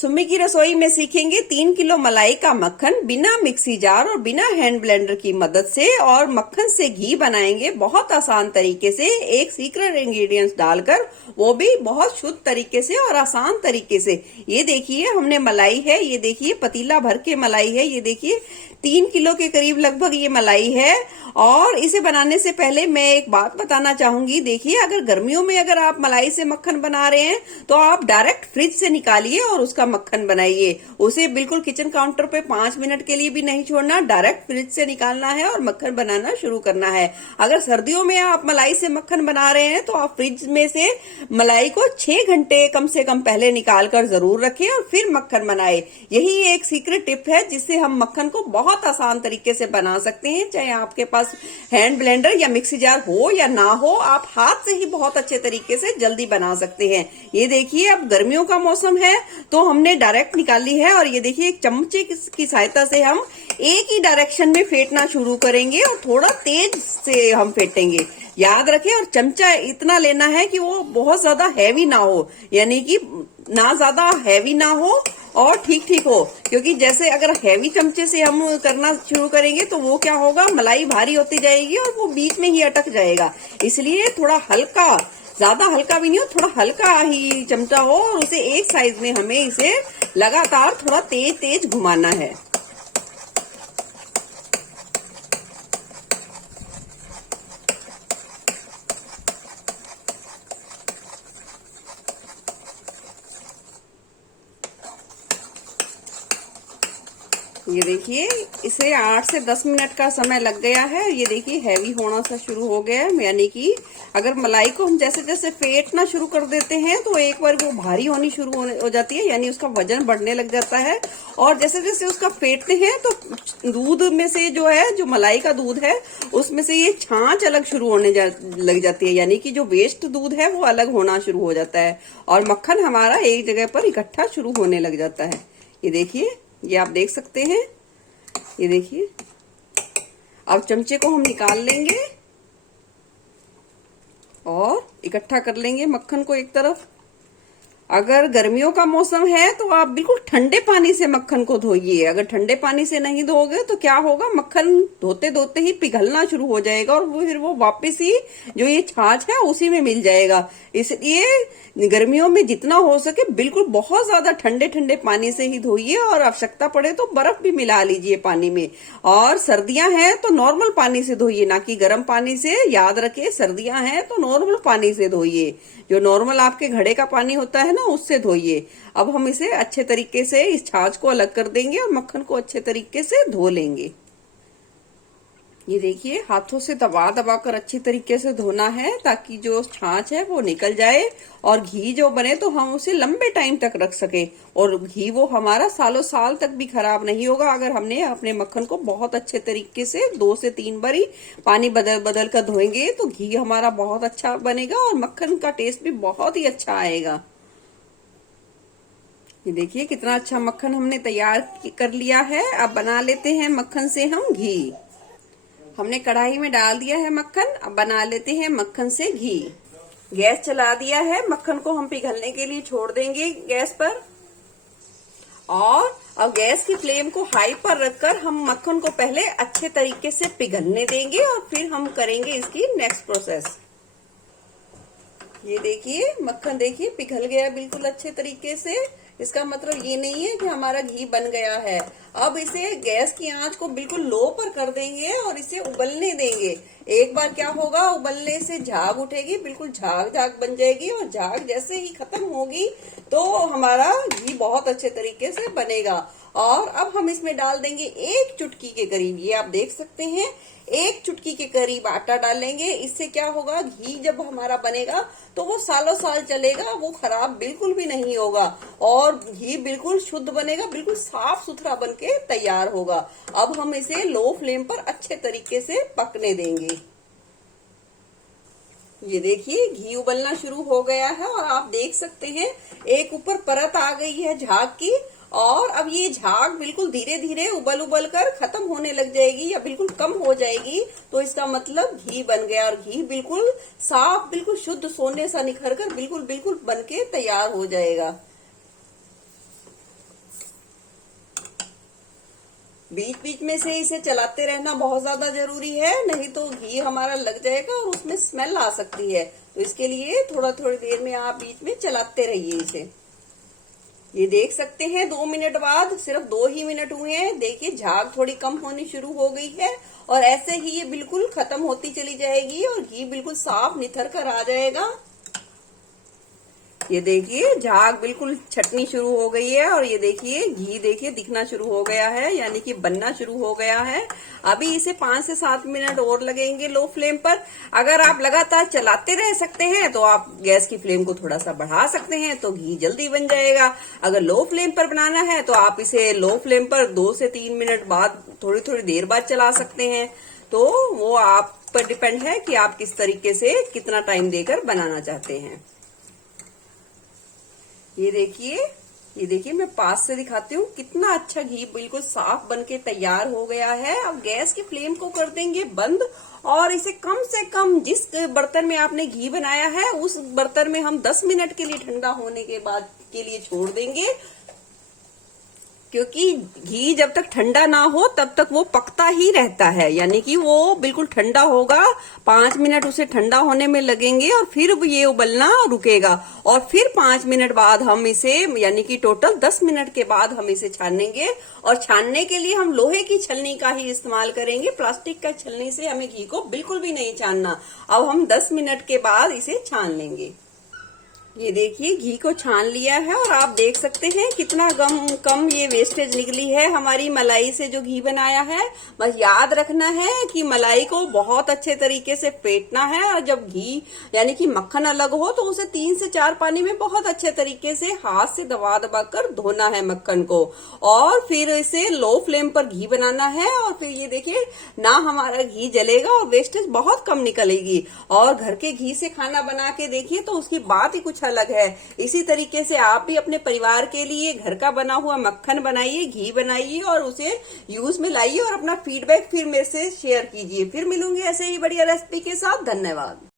सुम्मी की रसोई में सीखेंगे 3 किलो मलाई का मक्खन बिना मिक्सी जार और बिना हैंड ब्लेंडर की मदद से, और मक्खन से घी बनाएंगे बहुत आसान तरीके से, एक सीक्रेट इंग्रेडिएंट्स डालकर, वो भी बहुत शुद्ध तरीके से और आसान तरीके से। ये देखिए हमने मलाई है, ये देखिए पतीला भर के मलाई है, ये देखिए 3 किलो के करीब लगभग ये मलाई है। और इसे बनाने से पहले मैं एक बात बताना चाहूंगी। देखिए अगर गर्मियों में अगर आप मलाई से मक्खन बना रहे हैं तो आप डायरेक्ट फ्रिज से निकालिए और उसका मक्खन बनाइए। उसे बिल्कुल किचन काउंटर पे 5 मिनट के लिए भी नहीं छोड़ना, डायरेक्ट फ्रिज से निकालना है और मक्खन बनाना शुरू करना है। अगर सर्दियों में आप मलाई से मक्खन बना रहे हैं तो आप फ्रिज में से मलाई को 6 घंटे कम से कम पहले निकाल कर जरूर रखें और फिर मक्खन बनाए। यही एक सीक्रेट टिप है जिससे हम मक्खन को बहुत आसान तरीके से बना सकते हैं। चाहे आपके पास हैंड ब्लेंडर या मिक्सी जार हो या ना हो, आप हाथ से ही बहुत अच्छे तरीके से जल्दी बना सकते हैं। ये देखिए अब गर्मियों का मौसम है तो हमने डायरेक्ट निकाली है, और ये देखिए एक चमचे की सहायता से हम एक ही डायरेक्शन में फेंटना शुरू करेंगे और थोड़ा तेज से हम फेंटेंगे। याद रखें, और चमचा इतना लेना है कि वो बहुत ज्यादा हैवी ना हो, यानी कि ना ज्यादा हैवी ना हो और ठीक ठीक हो, क्योंकि जैसे अगर हैवी चमचे से हम करना शुरू करेंगे तो वो क्या होगा, मलाई भारी होती जाएगी और वो बीच में ही अटक जाएगा। इसलिए थोड़ा हल्का, ज्यादा हल्का भी नहीं हो, थोड़ा हल्का ही चमचा हो, और उसे एक साइड में हमें इसे लगातार थोड़ा तेज तेज घुमाना है। ये देखिए इसे 8 से 10 मिनट का समय लग गया है। ये देखिए हैवी होना सा शुरू हो गया है, यानी कि अगर मलाई को हम जैसे जैसे फेंटना शुरू कर देते हैं तो एक बार वो भारी होनी शुरू हो जाती है, यानी उसका वजन बढ़ने लग जाता है। और जैसे जैसे उसका फेंटते हैं तो दूध में से जो है, जो मलाई का दूध है, उसमें से ये छाछ अलग शुरू होने लग जाती है, यानी कि जो वेस्ट दूध है वो अलग होना शुरू हो जाता है और मक्खन हमारा एक जगह पर इकट्ठा शुरू होने लग जाता है। ये देखिए, ये आप देख सकते हैं। ये देखिए अब चमचे को हम निकाल लेंगे और इकट्ठा कर लेंगे मक्खन को एक तरफ। अगर गर्मियों का मौसम है तो आप बिल्कुल ठंडे पानी से मक्खन को धोइए। अगर ठंडे पानी से नहीं धोगे तो क्या होगा, मक्खन धोते धोते ही पिघलना शुरू हो जाएगा और फिर वो वापस ही जो ये छाछ है उसी में मिल जाएगा। इसलिए गर्मियों में जितना हो सके बिल्कुल बहुत ज्यादा ठंडे ठंडे पानी से ही धोइए, और आवश्यकता पड़े तो बर्फ भी मिला लीजिए पानी में। और सर्दियां हैं तो नॉर्मल पानी से धोइए, ना कि गर्म पानी से। याद रखिए सर्दियां हैं तो नॉर्मल पानी से धोइए, जो नॉर्मल आपके घड़े का पानी होता है ना, उससे धोइए। अब हम इसे अच्छे तरीके से इस छाछ को अलग कर देंगे और मक्खन को अच्छे तरीके से धो लेंगे। ये देखिए हाथों से दबा दबा कर अच्छी तरीके से धोना है ताकि जो छाछ है वो निकल जाए और घी जो बने तो हम उसे लंबे टाइम तक रख सके, और घी वो हमारा सालों साल तक भी खराब नहीं होगा अगर हमने अपने मक्खन को बहुत अच्छे तरीके से 2 से 3 बार ही पानी बदल बदल कर धोएंगे तो घी हमारा बहुत अच्छा बनेगा और मक्खन का टेस्ट भी बहुत ही अच्छा आएगा। ये देखिए कितना अच्छा मक्खन हमने तैयार कर लिया है। अब बना लेते हैं मक्खन से हम घी। हमने कढ़ाई में डाल दिया है मक्खन, अब बना लेते हैं मक्खन से घी। गैस चला दिया है, मक्खन को हम पिघलने के लिए छोड़ देंगे गैस पर, और अब गैस की फ्लेम को हाई पर रखकर हम मक्खन को पहले अच्छे तरीके से पिघलने देंगे और फिर हम करेंगे इसकी नेक्स्ट प्रोसेस। ये देखिए मक्खन देखिए पिघल गया बिल्कुल अच्छे तरीके से। इसका मतलब ये नहीं है कि हमारा घी बन गया है। अब इसे गैस की आंच को बिल्कुल लो पर कर देंगे और इसे उबलने देंगे। एक बार क्या होगा, उबलने से झाग उठेगी, बिल्कुल झाग झाग बन जाएगी, और झाग जैसे ही खत्म होगी तो हमारा घी बहुत अच्छे तरीके से बनेगा। और अब हम इसमें डाल देंगे 1 चुटकी के करीब, ये आप देख सकते हैं 1 चुटकी के करीब आटा डालेंगे। इससे क्या होगा, घी जब हमारा बनेगा तो वो सालों साल चलेगा, वो खराब बिल्कुल भी नहीं होगा और घी बिल्कुल शुद्ध बनेगा, बिल्कुल साफ सुथरा बन के तैयार होगा। अब हम इसे लो फ्लेम पर अच्छे तरीके से पकने देंगे। ये देखिए घी उबलना शुरू हो गया है और आप देख सकते हैं एक ऊपर परत आ गई है झाग की, और अब ये झाग बिल्कुल धीरे धीरे उबल उबल कर खत्म होने लग जाएगी या बिल्कुल कम हो जाएगी, तो इसका मतलब घी बन गया। और घी बिल्कुल साफ, बिल्कुल शुद्ध सोने सा निखर कर बिल्कुल बिल्कुल बन के तैयार हो जाएगा। बीच बीच में से इसे चलाते रहना बहुत ज्यादा जरूरी है, नहीं तो घी हमारा लग जाएगा और उसमें स्मेल आ सकती है। तो इसके लिए थोड़ी देर में आप बीच में चलाते रहिए इसे। ये देख सकते हैं 2 मिनट बाद, सिर्फ 2 ही मिनट हुए हैं, देखिए झाग थोड़ी कम होनी शुरू हो गई है और ऐसे ही ये बिल्कुल खत्म होती चली जाएगी और घी बिल्कुल साफ निथर कर आ जाएगा। ये देखिए झाग बिल्कुल छटनी शुरू हो गई है और ये देखिए घी देखिए दिखना शुरू हो गया है, यानी कि बनना शुरू हो गया है। अभी इसे 5 से 7 मिनट और लगेंगे लो फ्लेम पर। अगर आप लगातार चलाते रह सकते हैं तो आप गैस की फ्लेम को थोड़ा सा बढ़ा सकते हैं, तो घी जल्दी बन जाएगा। अगर लो फ्लेम पर बनाना है तो आप इसे लो फ्लेम पर 2 से 3 मिनट बाद थोड़ी देर बाद चला सकते हैं। तो वो आप पर डिपेंड है कि आप किस तरीके से कितना टाइम देकर बनाना चाहते हैं। ये देखिए मैं पास से दिखाती हूँ कितना अच्छा घी बिल्कुल साफ बनके तैयार हो गया है। अब गैस की फ्लेम को कर देंगे बंद और इसे कम से कम जिस बर्तन में आपने घी बनाया है उस बर्तन में हम 10 मिनट के लिए ठंडा होने के बाद के लिए छोड़ देंगे, क्योंकि घी जब तक ठंडा ना हो तब तक वो पकता ही रहता है, यानी कि वो बिल्कुल ठंडा होगा। 5 मिनट उसे ठंडा होने में लगेंगे और फिर ये उबलना रुकेगा और फिर 5 मिनट बाद हम इसे, यानी कि टोटल 10 मिनट के बाद हम इसे छानेंगे। और छानने के लिए हम लोहे की छलनी का ही इस्तेमाल करेंगे, प्लास्टिक का छलनी से हमें घी को बिल्कुल भी नहीं छानना। अब हम 10 मिनट के बाद इसे छान लेंगे। ये देखिए घी को छान लिया है और आप देख सकते हैं कितना कम ये वेस्टेज निकली है हमारी मलाई से जो घी बनाया है। बस याद रखना है कि मलाई को बहुत अच्छे तरीके से फेंटना है और जब घी यानी कि मक्खन अलग हो तो उसे 3 से 4 पानी में बहुत अच्छे तरीके से हाथ से दबा दबा कर धोना है मक्खन को, और फिर इसे लो फ्लेम पर घी बनाना है। और फिर ये देखिए ना हमारा घी जलेगा और वेस्टेज बहुत कम निकलेगी। और घर के घी से खाना बना के देखिए तो उसकी बात ही कुछ अलग है। इसी तरीके से आप भी अपने परिवार के लिए घर का बना हुआ मक्खन बनाइए, घी बनाइए और उसे यूज में लाइए और अपना फीडबैक फिर मेरे से शेयर कीजिए। फिर मिलूंगी ऐसे ही बढ़िया रेसिपी के साथ। धन्यवाद।